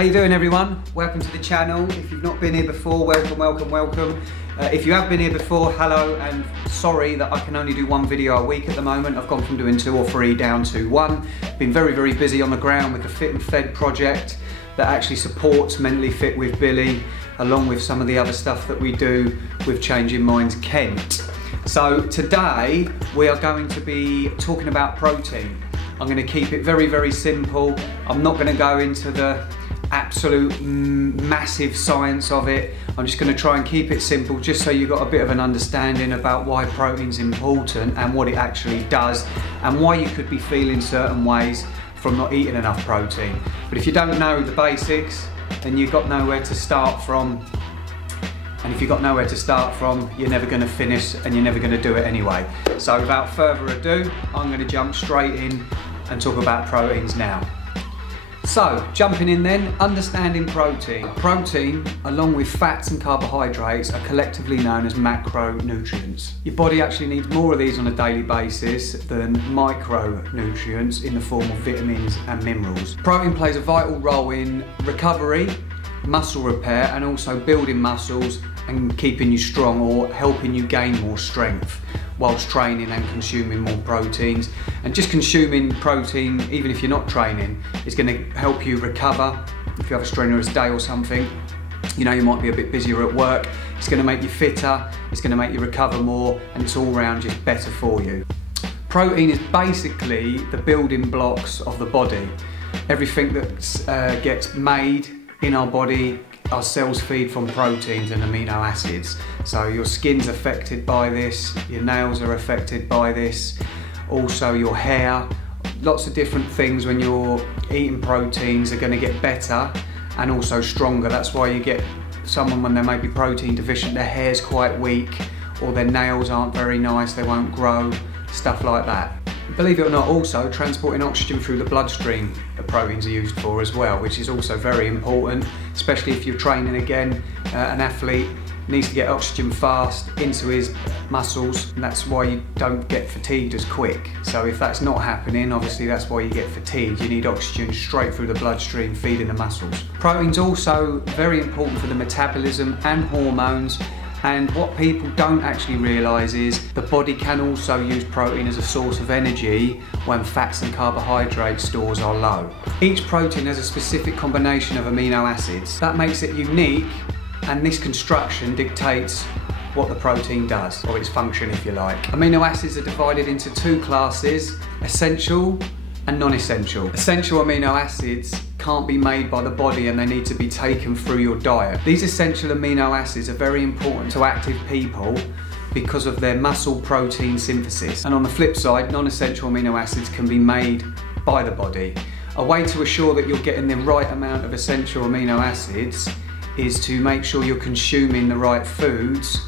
How you doing, everyone? Welcome to the channel. If you've not been here before, welcome. If you have been here before, hello, and sorry that I can only do one video a week at the moment. I've gone from doing 2 or 3 down to 1. Been very busy on the ground with the Fit and Fed project that actually supports Mentally Fit with Billy, along with some of the other stuff that we do with Changing Minds Kent. So today we are going to be talking about protein. I'm going to keep it very simple. I'm not going to go into the absolute massive science of it. I'm just going to try and keep it simple, just so you've got a bit of an understanding about why protein's important and what it actually does, and why you could be feeling certain ways from not eating enough protein. But if you don't know the basics, then you've got nowhere to start from. And if you've got nowhere to start from, you're never going to finish, and you're never going to do it anyway. So without further ado, I'm going to jump straight in and talk about proteins now. So, jumping in then, understanding protein. Protein, along with fats and carbohydrates, are collectively known as macronutrients. Your body actually needs more of these on a daily basis than micronutrients in the form of vitamins and minerals. Protein plays a vital role in recovery, muscle repair, and also building muscles and keeping you strong, or helping you gain more strength whilst training and consuming more proteins. And just consuming protein, even if you're not training, is going to help you recover. If you have a strenuous day or something, you know, you might be a bit busier at work, it's going to make you fitter, it's going to make you recover more, and it's all round just better for you. Protein is basically the building blocks of the body. Everything that gets made in our body, our cells feed from proteins and amino acids. So your skin's affected by this, your nails are affected by this, also your hair. Lots of different things when you're eating proteins are going to get better and also stronger. That's why you get someone, when they may be protein deficient, their hair's quite weak, or their nails aren't very nice, they won't grow, stuff like that. Believe it or not, also transporting oxygen through the bloodstream, the proteins are used for as well, which is also very important, especially if you're training again. An athlete needs to get oxygen fast into his muscles, and that's why you don't get fatigued as quick. So if that's not happening, obviously that's why you get fatigued. You need oxygen straight through the bloodstream, feeding the muscles. Protein's also very important for the metabolism and hormones. And what people don't actually realise is the body can also use protein as a source of energy when fats and carbohydrate stores are low. Each protein has a specific combination of amino acids. That makes it unique, and this construction dictates what the protein does, or its function if you like. Amino acids are divided into 2 classes, essential and non-essential. Essential amino acids can't be made by the body, and they need to be taken through your diet. These essential amino acids are very important to active people because of their muscle protein synthesis. And on the flip side, non-essential amino acids can be made by the body. A way to assure that you're getting the right amount of essential amino acids is to make sure you're consuming the right foods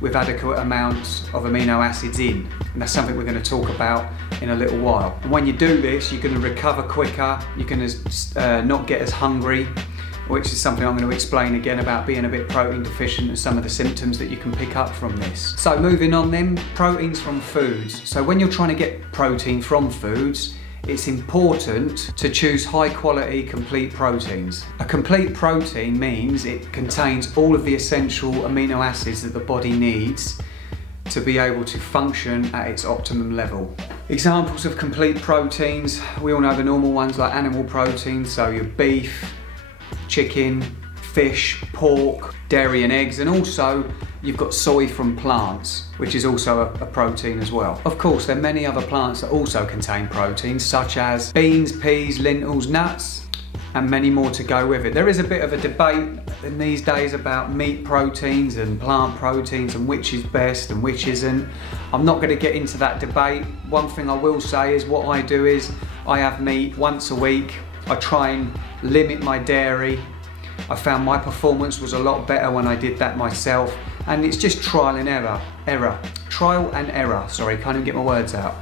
with adequate amounts of amino acids in. And that's something we're going to talk about in a little while. And when you do this, you're going to recover quicker, you're going to not get as hungry, which is something I'm going to explain again about being a bit protein deficient and some of the symptoms that you can pick up from this. So moving on then, proteins from foods. So when you're trying to get protein from foods, it's important to choose high quality complete proteins. A complete protein means it contains all of the essential amino acids that the body needs to be able to function at its optimum level. Examples of complete proteins, we all know the normal ones like animal proteins, so your beef, chicken, fish, pork, dairy and eggs, and also you've got soy from plants, which is also a protein as well. Of course, there are many other plants that also contain proteins, such as beans, peas, lentils, nuts, and many more to go with it. There is a bit of a debate in these days about meat proteins and plant proteins and which is best and which isn't. I'm not going to get into that debate. One thing I will say is what I do is I have meat once a week. I try and limit my dairy. I found my performance was a lot better when I did that myself, and it's just trial and error, sorry, can't even get my words out.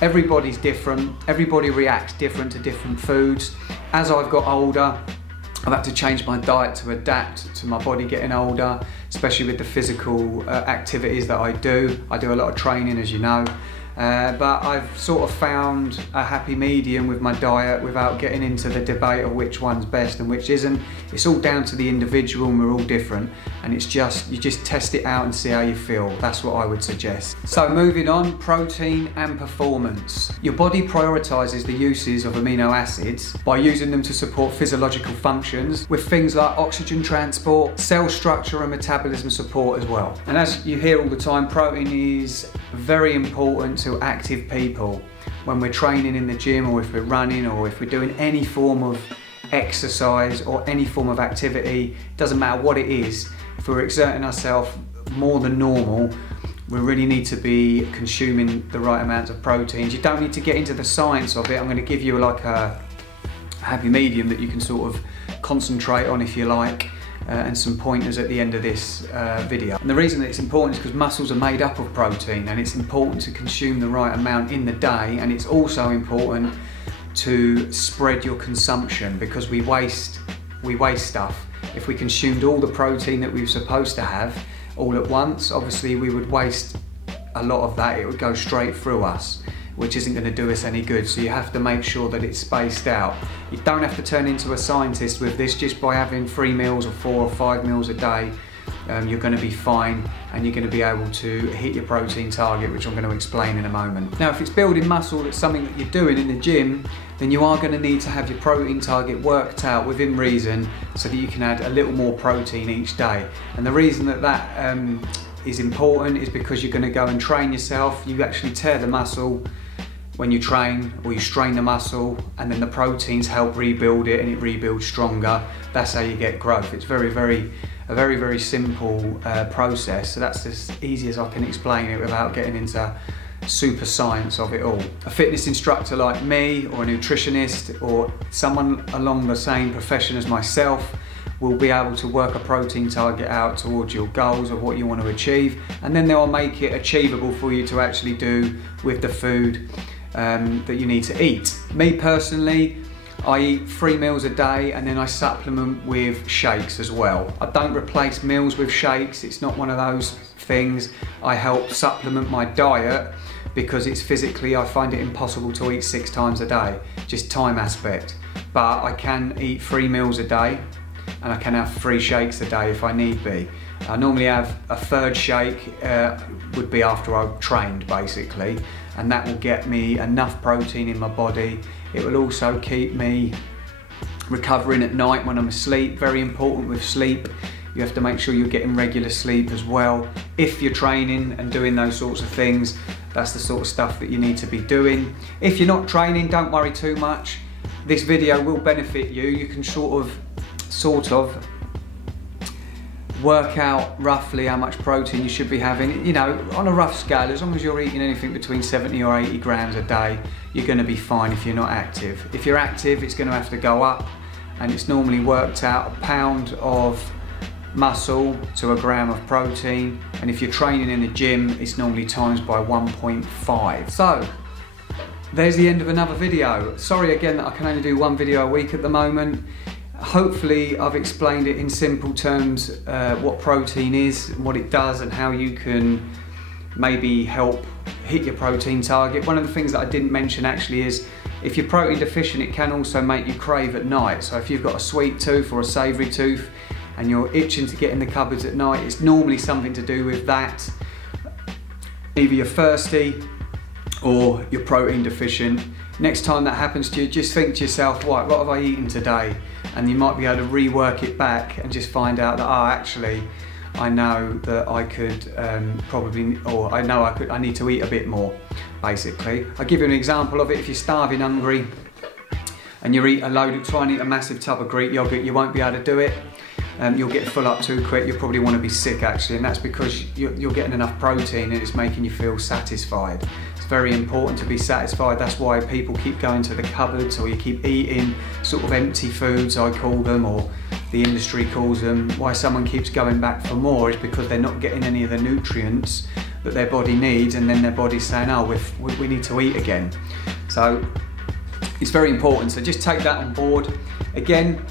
Everybody's different, everybody reacts different to different foods. As I've got older, I've had to change my diet to adapt to my body getting older, especially with the physical activities that I do. I do a lot of training, as you know, But I've sort of found a happy medium with my diet without getting into the debate of which one's best and which isn't. It's all down to the individual, and we're all different, and it's just, you just test it out and see how you feel. That's what I would suggest. So moving on, protein and performance. Your body prioritises the uses of amino acids by using them to support physiological functions with things like oxygen transport, cell structure and metabolism support as well. And as you hear all the time, protein is very important to active people. When we're training in the gym, or if we're running, or if we're doing any form of exercise or any form of activity, doesn't matter what it is, if we're exerting ourselves more than normal, we really need to be consuming the right amounts of proteins. You don't need to get into the science of it. I'm going to give you like a happy medium that you can sort of concentrate on if you like, and some pointers at the end of this video. And the reason that it's important is because muscles are made up of protein, and it's important to consume the right amount in the day, and it's also important to spread your consumption, because we waste stuff. If we consumed all the protein that we were supposed to have all at once, obviously we would waste a lot of that. It would go straight through us, which isn't going to do us any good. So you have to make sure that it's spaced out. You don't have to turn into a scientist with this. Just by having 3 meals or 4 or 5 meals a day, you're going to be fine, and you're going to be able to hit your protein target, which I'm going to explain in a moment. Now, if it's building muscle, that's something that you're doing in the gym, then you are going to need to have your protein target worked out within reason, so that you can add a little more protein each day. And the reason that that is important is because you're going to go and train yourself. You actually tear the muscle when you train, or you strain the muscle, and then the proteins help rebuild it, and it rebuilds stronger. That's how you get growth. It's a very simple process. So that's as easy as I can explain it without getting into super science of it all. A fitness instructor like me, or a nutritionist, or someone along the same profession as myself, will be able to work a protein target out towards your goals of what you want to achieve, and then they'll make it achievable for you to actually do with the food that you need to eat. Me personally, I eat 3 meals a day, and then I supplement with shakes as well. I don't replace meals with shakes. It's not one of those things. I help supplement my diet because it's physically, I find it impossible to eat 6 times a day, just time aspect. But I can eat 3 meals a day, and I can have 3 shakes a day if I need be. I normally have a 3rd shake, would be after I've trained basically, and that will get me enough protein in my body. It will also keep me recovering at night when I'm asleep. Very important with sleep. You have to make sure you're getting regular sleep as well. If you're training and doing those sorts of things, that's the sort of stuff that you need to be doing. If you're not training, don't worry too much. This video will benefit you. You can sort of work out roughly how much protein you should be having, you know, on a rough scale. As long as you're eating anything between 70 or 80 grams a day, you're going to be fine if you're not active. If you're active, it's going to have to go up, and it's normally worked out a pound of muscle to a gram of protein, and if you're training in the gym, it's normally times by 1.5. So there's the end of another video. Sorry again that I can only do 1 video a week at the moment. Hopefully I've explained it in simple terms, what protein is, what it does, and how you can maybe help hit your protein target. One of the things that I didn't mention actually is, if you're protein deficient, it can also make you crave at night. So if you've got a sweet tooth or a savoury tooth and you're itching to get in the cupboards at night, it's normally something to do with that. Either you're thirsty or you're protein deficient. Next time that happens to you, just think to yourself, right, what have I eaten today? And you might be able to rework it back and just find out that, oh, actually, I know that I could I need to eat a bit more, basically. I'll give you an example of it. If you're starving hungry and you try and eat a massive tub of Greek yogurt, you won't be able to do it. You'll get full up too quick. You'll probably want to be sick actually, and that's because you're getting enough protein and it's making you feel satisfied. It's very important to be satisfied. That's why people keep going to the cupboards, or you keep eating sort of empty foods, I call them, or the industry calls them. Why someone keeps going back for more is because they're not getting any of the nutrients that their body needs, and then their body's saying, oh, we need to eat again. So it's very important, so just take that on board. Again,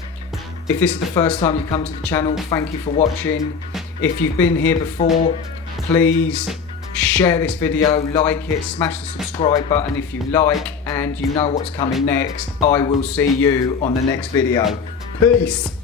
if this is the first time you come to the channel, thank you for watching. If you've been here before, please share this video, like it, smash the subscribe button if you like, and you know what's coming next. I will see you on the next video. Peace.